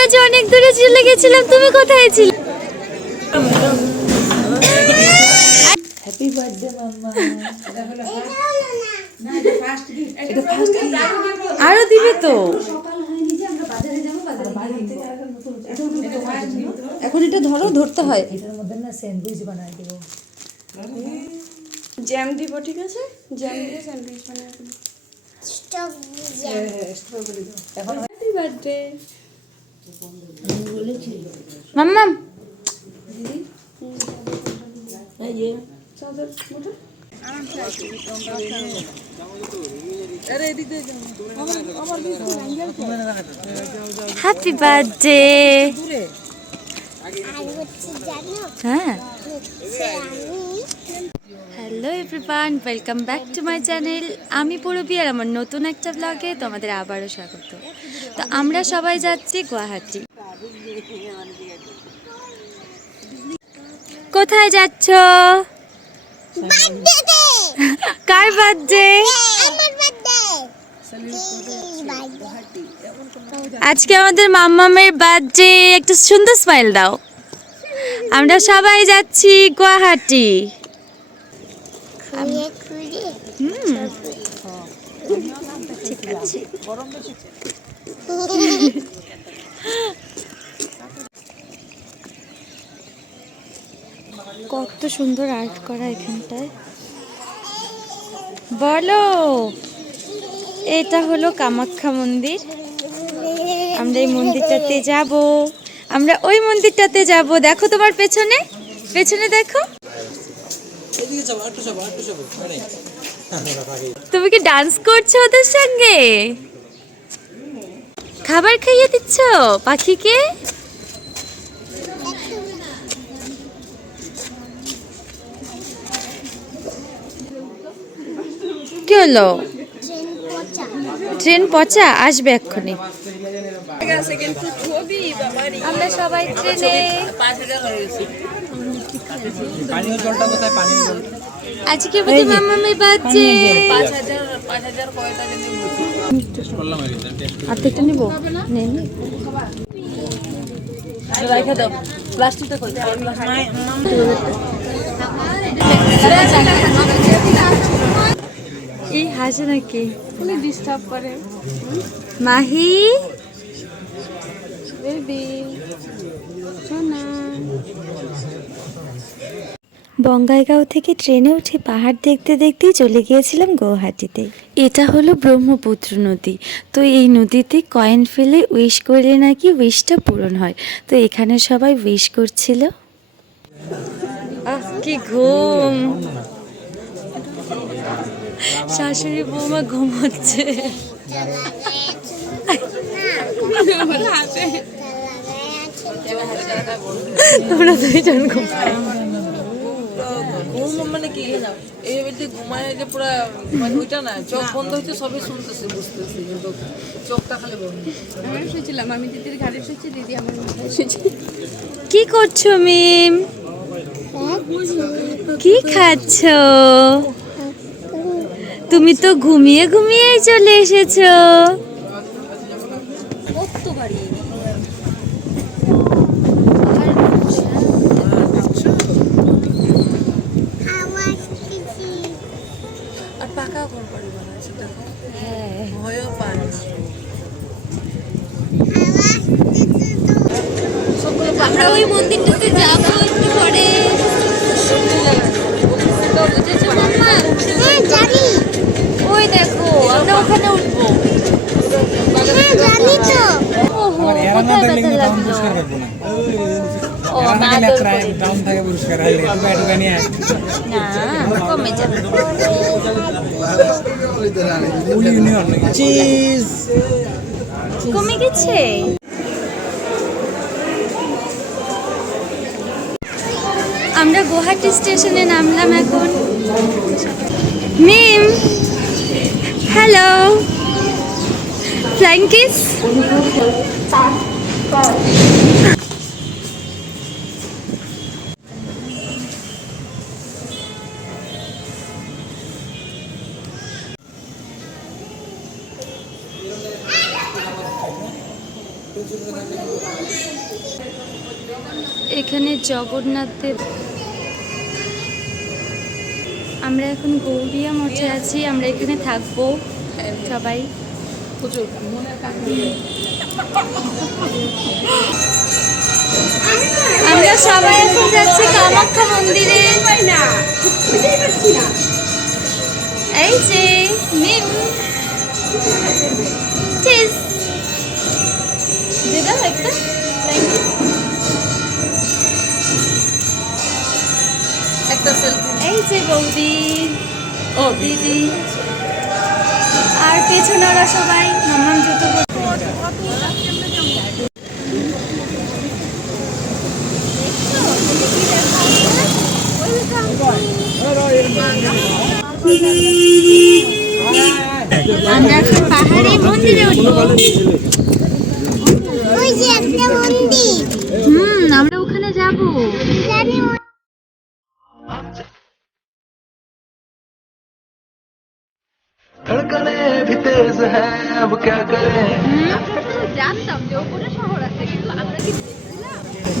আমরা যে অনেক দূরে চলে গেছিলাম, তুমি কোথায় ছিলে? Happy birthday mamma. এটা ফার্স্ট গিফট। আরো দিবে তো। এখন এটা ধরো, ধরতে হয়। এটার মধ্যে না স্যান্ডউইচ বানাই দেবো। জ্যাম দিব, ঠিক আছে? জ্যাম দিয়ে স্যান্ডউইচ বানিয়ে দেবো। স্ট্রবেরি দাও। এখন হ্যাপি বার্থডে। মাম্মাম চাদর মোটা। Happy birthday. হ্যাঁ, hello everyone, welcome back to my channel. আমি পূরবী আর আমার নতুন একটা ব্লগে তোমাদের আবারও স্বাগত। তো আমরা সবাই যাচ্ছি গুয়াহাটি। কোথায় যাচ্ছ? কার বার্থডে? আজকে আমাদের মাম্মামের বার্থডে। একটা সুন্দর স্মাইল দাও। আমরা সবাই যাচ্ছি গুয়াহাটি। ঠিক আছে। কত সুন্দর আর্ট করা এখানটায়। বলো, এটা হলো কামাখ্যা মন্দির। আমরা এই মন্দিরটাতে যাব। আমরা ওই মন্দিরটাতে যাব। দেখো তোমার পেছনে, পেছনে দেখো। তুমি কি ডান্স করছো ওদের সঙ্গে? খাবার খাইয়ে দিচ্ছ পাখিকে? কি হলো? ট্রেন পচা আসবে এক্ষুনি। আমরা সবাই ট্রেনে। আজকে বুঝি মাম্মামের বার্থডে। আর্ধেকটা নিবো? নেন। এই হাসে নাকি? ডিস্টার্ব করে। মাহি বেবি সোনা। বঙ্গাইগাঁও থেকে ট্রেনে উঠে পাহাড় দেখতে দেখতেই চলে গিয়েছিলাম গুয়াহাটিতে। এটা হলো ব্রহ্মপুত্র নদী। তো এই নদীতে কয়েন ফেলে উইশ করলে নাকি উইশটা পূরণ হয়। তো এখানে সবাই উইশ করছিল। আহ কি ঘুম! শাশুড়ি বৌমা ঘুমোচ্ছে। তোমরা দুইজন ঘুমায়। মানে কি এই বেশি ঘুমায় যে পুরা মানে ওইটা না, চোখ বন্ধ হচ্ছে, সবই শুনতেছে বুঝতেছি, কিন্তু চোখটা খালি বন্ধ। আমি শুয়েছিলাম, আমি দিদির ঘাড়ে শুয়েছি, দিদি আমার মাথায় শুয়েছে। কি করছো মিম? কি খাচ্ছ? তুমি তো ঘুমিয়ে ঘুমিয়েই চলে এসেছো। আর পাকা ঘর বাড়ি বানাচ্ছে, দেখো। হ্যাঁ, ভয়ও পায় না। আমরা ওই মন্দিরটাতে যাবো একটু পরে। ওই দেখো, আমরা ওখানে উঠবো। ওহো, কোথায় ব্যথা লাগলো? ও, মা আদর করে দিল। না, কমে যাবে। কমে গেছে। আমরা গুয়াহাটি স্টেশনে নামলাম এখন। মিম, হ্যালো, ফ্লাইং কিস। এখানে জগন্নাথ দেব। আমরা এখন গৌরিয়া মঠে আছি, আমরা এখানে থাকবো সবাই। প্রচুর মনের কাহিনী। আমরা সবাই এখন যাচ্ছি কামাখ্যা মন্দিরে। এই যে মিম চিজ দিদা একটা একটা সেলফি। এই যে বৌদি ও দিদি আর পেছনে ওরা সবাই মাম্মাম জুতো পরতে। আমরা এখন পাহাড়ে মন্দিরে উঠবো। ওই যে একটা মন্দির আমরা ওখানে যাবো। জানি धड़कने भी तेज है अब क्या करें জানতাম যে ওপরে শহর আছে কিন্তু আমরা কি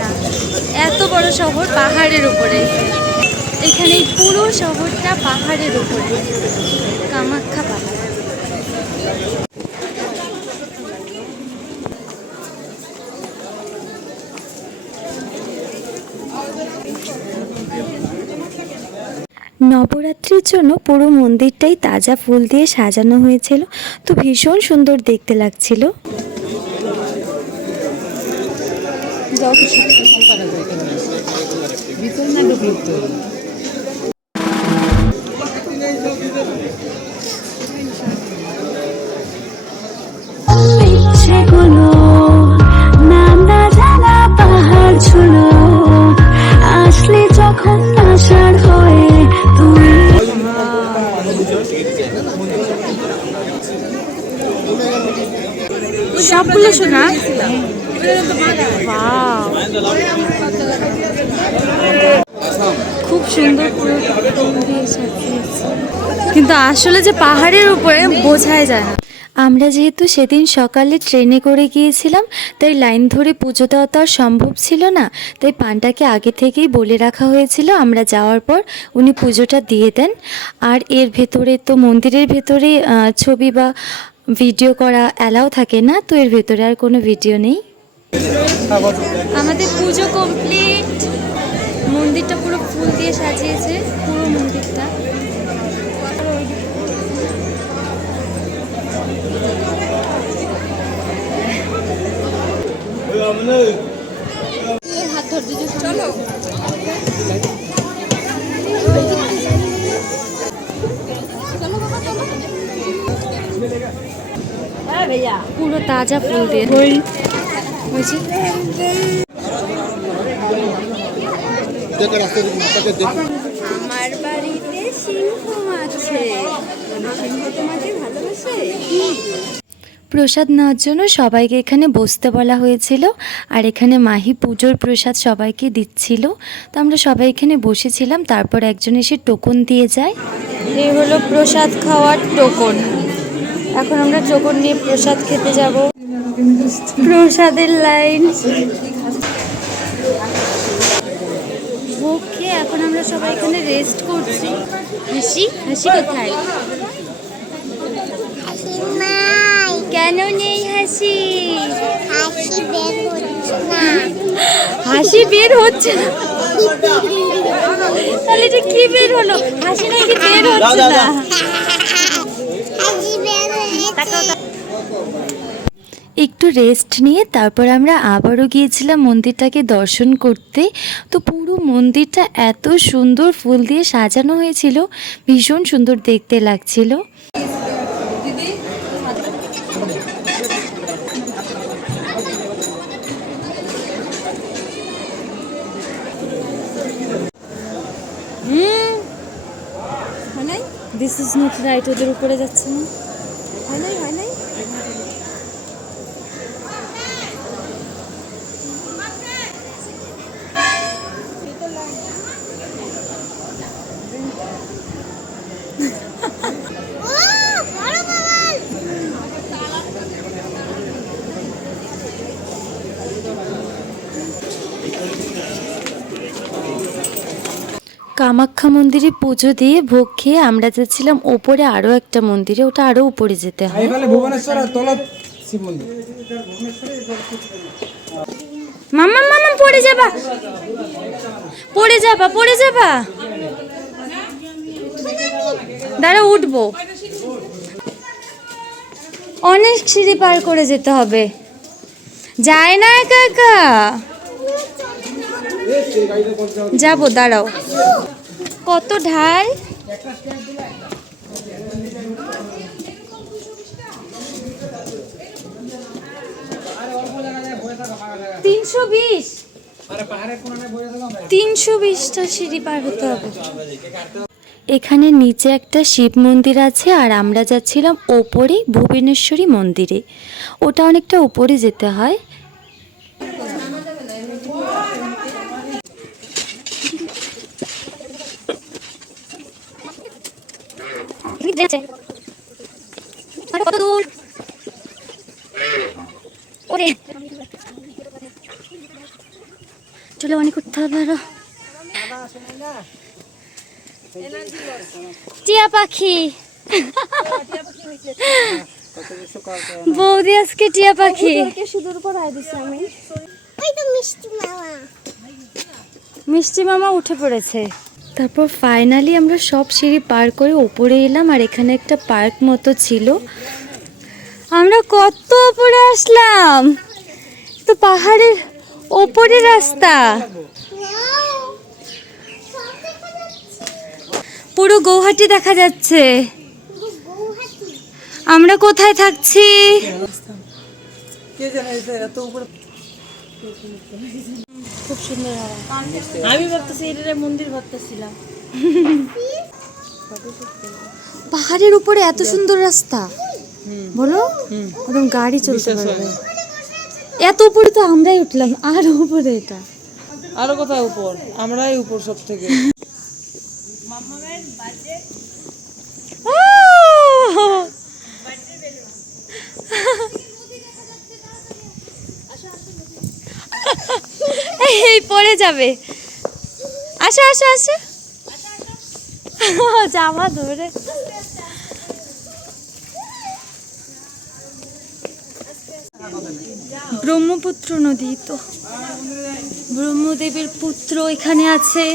না, এত বড় শহর পাহাড়ের উপরে। এখানে এই পুরো শহরটা পাহাড়ের উপরে, কামাখ্যা পাহাড়। নবরাত্রির জন্য পুরো মন্দিরটাই তাজা ফুল দিয়ে সাজানো হয়েছিল, তো ভীষণ সুন্দর দেখতে লাগছিল। ইচ্ছেগুলো নাম না জানা পাহাড় ঝুলো আসলে যখন আষাঢ় হয়ে তুমি সবগুলো শোনা। খুব সুন্দর পুরো ফুল দিয়ে সাজিয়েছে, কিন্তু আসলে যে পাহাড়ের উপরে বোঝাই যায় না। আমরা যেহেতু সেদিন সকালে ট্রেনে করে গিয়েছিলাম, তাই লাইন ধরে পুজো দেওয়া তো আর সম্ভব ছিল না, তাই পান্ডাকে আগে থেকেই বলে রাখা হয়েছিল আমরা যাওয়ার পর উনি পুজোটা দিয়ে দেন। আর এর ভেতরে তো মন্দিরের ভেতরে ছবি বা ভিডিও করা অ্যালাউ থাকে না, তো এর ভেতরে আর কোনো ভিডিও নেই। আমাদের পুজো কমপ্লিট। মন্দিরটা পুরো ফুল দিয়ে সাজিয়েছে, পুরো মন্দিরটা। হাত ধরতে যে চলো পুরো তাজা ফুল দিয়ে হয়েছে। আমার বাড়িতে সিংহ আছে, সিংহ তোমাকে ভালোবাসে। প্রসাদ নেওয়ার জন্য সবাইকে এখানে বসতে বলা হয়েছিল, আর এখানে মাহি পুজোর প্রসাদ সবাইকে দিচ্ছিল, তো আমরা সবাই এখানে বসেছিলাম। তারপর একজন এসে টোকন দিয়ে যায়। এই হলো প্রসাদ খাওয়ার টোকন। এখন আমরা টোকন নিয়ে প্রসাদ খেতে যাব। প্রসাদের লাইন ভোগ খেয়ে এখন আমরা সবাই এখানে রেস্ট করছি। হাসি হাসি কোথায়? নাই কেন নেই হাসি? হাসি বের হচ্ছে না হাসি বের হচ্ছে না? তাহলে এটা কি বের হলো? হাসি নাকি বের হচ্ছে না? হাসি বের হচ্ছে একটু রেস্ট নিয়ে তারপর আমরা আবারও গিয়েছিলাম মন্দিরটাকে দর্শন করতে। তো পুরো মন্দিরটা এত সুন্দর ফুল দিয়ে সাজানো হয়েছিল, ভীষণ সুন্দর দেখতে লাগছিল। দিস ইজ নট রাইট, ওদের উপরে যাচ্ছে না। হয় নাই হয় নাই কামাখ্যা মন্দিরে পুজো দিয়ে ভোগ খেয়ে আমরা যাচ্ছিলাম ওপরে আরও একটা মন্দিরে, ওটা আরও উপরে যেতে হয়। ভুবনেশ্বর তলত শিব মন্দির। মাম্মা মাম্মা পড়ে যাবা, পড়ে যাবা, পড়ে যাবা। দাঁড়া উঠবো, অনেক সিঁড়ি পার করে যেতে হবে, যায় না একা একা। যাবো, দাঁড়াও। কত ঢাল, তিনশো 320টা সিঁড়ি পার হতে হবে। এখানে নিচে একটা শিব মন্দির আছে আর আমরা যাচ্ছিলাম ওপরে ভুবনেশ্বরী মন্দিরে, ওটা অনেকটা উপরে যেতে হয়। কত দূর ওরে, চলো অনেক উঠতে হবে আরো। টিয়া পাখি, বৌদি আজকে টিয়া পাখি। সুদূর পর আয় দিছি আমি। ওই তো মিষ্টি মামা। মিষ্টি মামা উঠে পড়েছে। তারপর ফাইনালি আমরা সব সিঁড়ি পার করে উপরে এলাম আর এখানে একটা পার্ক মতো ছিল। আমরা কত উপরে আসলাম, তো পাহাড়ের ওপরে রাস্তা, পুরো গৌহাটি দেখা যাচ্ছে। আমরা কোথায় থাকছি? কে জানে এত উপরে। খুব সুন্দর হাওয়া। আমি ভাবতেছি এটা মন্দির ভাবতেছিলাম। পাহাড়ের উপরে এত সুন্দর রাস্তা, বলো একদম গাড়ি চলতে পারবে। এত উপরে তো আমরাই উঠলাম, আর উপরে এটা আরো কোথায় উপর, আমরাই উপর সব থেকে। এই পড়ে যাবে। আসো আসো আসো, জামা ধরে। ব্রহ্মপুত্র নদী, তো ব্রহ্মদেবের পুত্র এখানে আছে।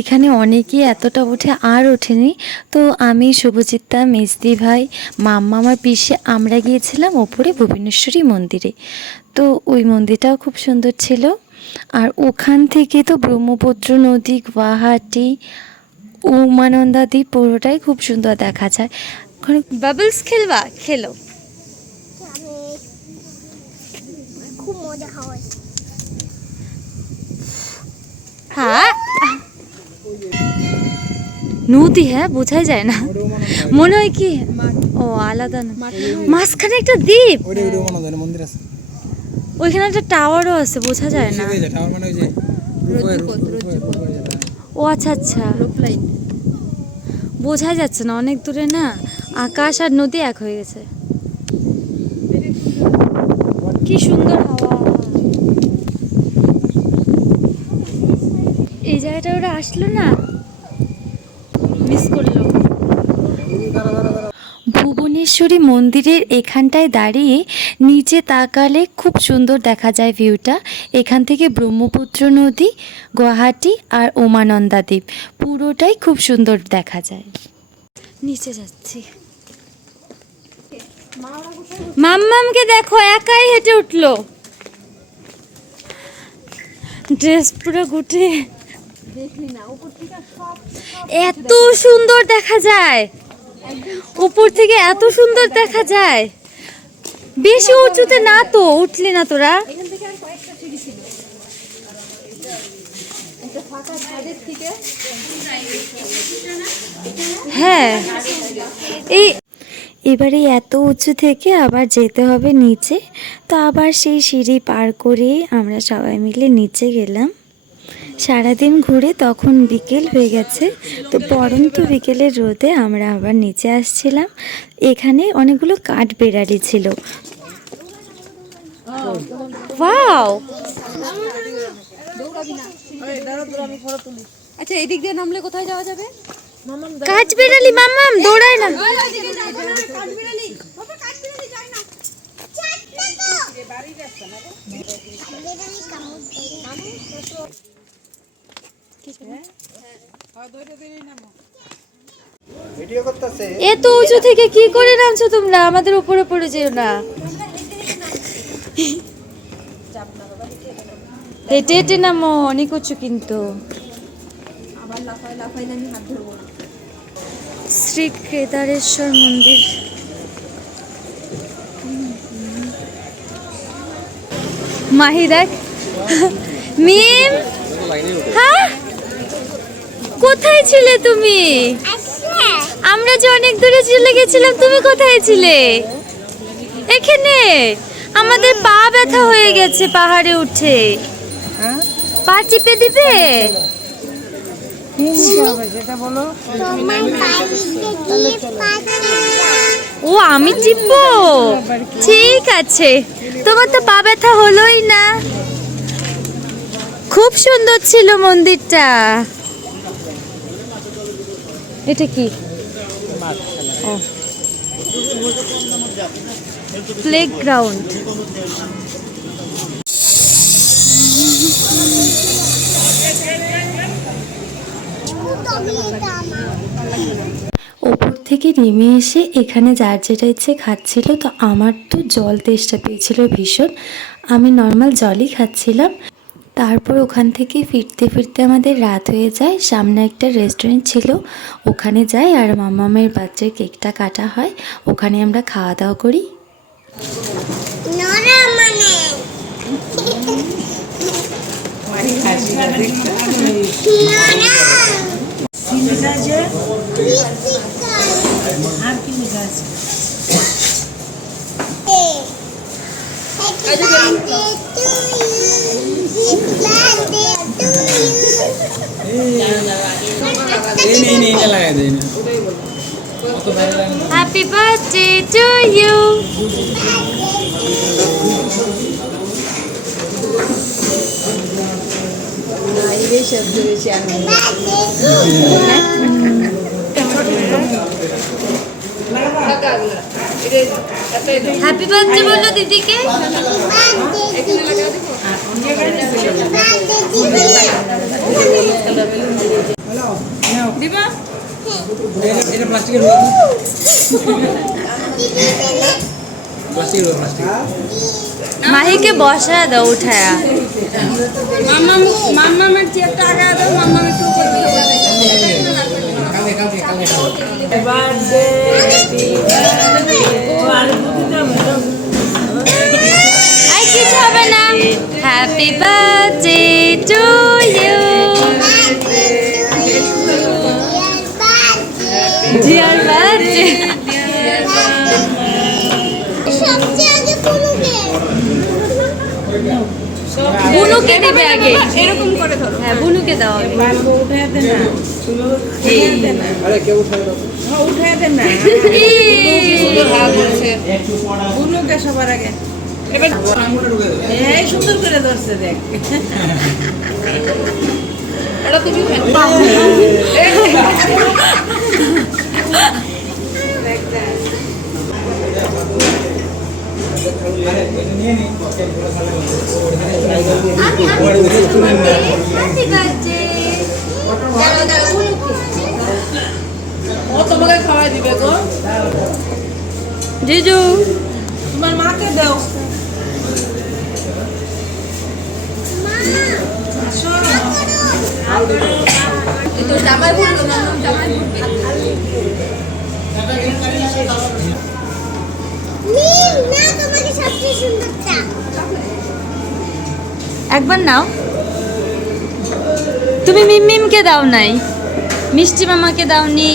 এখানে অনেকেই এতটা উঠে আর ওঠেনি, তো আমি, শুভজিৎদা, মেজদি ভাই, মাম্মা, আমার পিসে, আমরা গিয়েছিলাম ওপরে ভুবনেশ্বরী মন্দিরে। তো ওই মন্দিরটাও খুব সুন্দর ছিল। আর ওখান থেকে তো ব্রহ্মপুত্র নদী, গুয়াহাটি, উমানন্দা দ্বীপ পুরোটাই খুব সুন্দর দেখা যায়। ওখানে বাবলস খেলবা, খেলো। খুব মজা হয়। হ্যাঁ নদী, হ্যাঁ বোঝাই যায় না, মনে হয় কি ও আলাদা না। মাঝখানে একটা দ্বীপ, মন্দির আছে, ওইখানে একটা টাওয়ারও আছে, বোঝা যায় না। টাওয়ার মানে ওই যে ও আচ্ছা আচ্ছা, বোঝাই যাচ্ছে না, অনেক দূরে না, আকাশ আর নদী এক হয়ে গেছে। কি সুন্দর হাওয়া। এই জায়গাটা ওরা আসলো না, মিস করলো। ভুবনেশ্বরী মন্দিরের এখানটায় দাঁড়িয়ে নিচে তাকালে খুব সুন্দর দেখা যায় ভিউটা। এখান থেকে ব্রহ্মপুত্র নদী, গুয়াহাটি আর উমানন্দা দ্বীপ পুরোটাই খুব সুন্দর দেখা যায়। নিচে যাচ্ছি, মাম্মামকে দেখো একাই হেঁটে উঠলো, ড্রেস পুরো গুটিয়ে। এত সুন্দর দেখা যায় উপর থেকে, এত সুন্দর দেখা যায়। বেশি উঁচুতে না তো উঠলি না তোরা। হ্যাঁ, এই এবারে এত উঁচু থেকে আবার যেতে হবে নিচে, তো আবার সেই সিঁড়ি পার করে আমরা সবাই মিলে নিচে গেলাম। সারাদিন ঘুরে তখন বিকেল হয়ে গেছে, তো পরন্ত বিকেলের রোদে আমরা আবার নিচে আসছিলাম। এখানে অনেকগুলো কাঠবেড়ালি ছিল। ওয়াও, এই দাঁড়া তোরা আমি ফটো তুলি। আচ্ছা এদিক দিয়ে নামলে কোথায় যাওয়া যাবে? মামাম কাঠ বেড়ালি মাম্মাম দৌড়ায় না। ভিডিও করতেছে এত উঁচু থেকে কি করে নামছো তোমরা? আমাদের উপরে পড়ে যেও না। হেঁটে হেঁটে নামো, অনেক উঁচু কিন্তু। শ্রী কেদারেশ্বর মন্দির। মাহি দেখ, মিম, হ্যাঁ কোথায় ছিলে তুমি? আমরা যে অনেক দূরে চলে গেছিলাম, তুমি কোথায় ছিলে? এখানে আমাদের পা ব্যথা হয়ে গেছে পাহাড়ে উঠে। পা চিপে দিবে? সেটা বলো। তোমার বাড়িতে গিয়ে পাচ্ছি ও আমি চিপবো? ঠিক আছে, তোমার তো পা ব্যথা হলোই না। খুব সুন্দর ছিল মন্দিরটা। এটা কি? ও প্লেগ্রাউন্ড। ওপর থেকে নেমে এসে এখানে যার যেটা ইচ্ছে খাচ্ছিল, তো আমার তো জল তেষ্টা পেয়েছিল ভীষণ। আমি নর্মাল জলই খাচ্ছিলাম। তারপর ওখান থেকে ফিরতে ফিরতে আমাদের রাত হয়ে যায়। সামনে একটা রেস্টুরেন্ট ছিল, ওখানে যাই আর মামামের বাচ্চার কেকটা কাটা হয়। ওখানে আমরা খাওয়া দাওয়া করি। নরা মানে नहीं लगाया देना तो happy birthday to you. Happy birthday বলো দিদিকে। দিবা? এটা প্লাস্টিকের মাহিকে বসা দাও উঠায়া। মাম্মামের চেয়ারটা আগে দাও, মাম্মাম একটু উপর দিকে যাবে। আই কিছু হবে না। Happy birthday to you dear birthday. সবচেয়ে আগে কোনকে বুনুকে দিবে আগে। এরকম করে ধরো। হ্যাঁ বুনুকে দাও আগে। अरे क्या उठाए উঠায় দেন না। বুনুকে সবার আগে। এবার এই সুন্দর করে ধরছে দেখ। এটা তুমি হ্যাপি বার্থডে। ও তোমাকে খাওয়াই দিবে গো। জিজু তোমার মাকে দাও। তো জামাই বললো না, জামাই না তোমাকে সবচেয়ে সুন্দরটা একবার নাও। তুমি মিমমিমকে দাও নাই, মিষ্টি মামাকে দাওনি।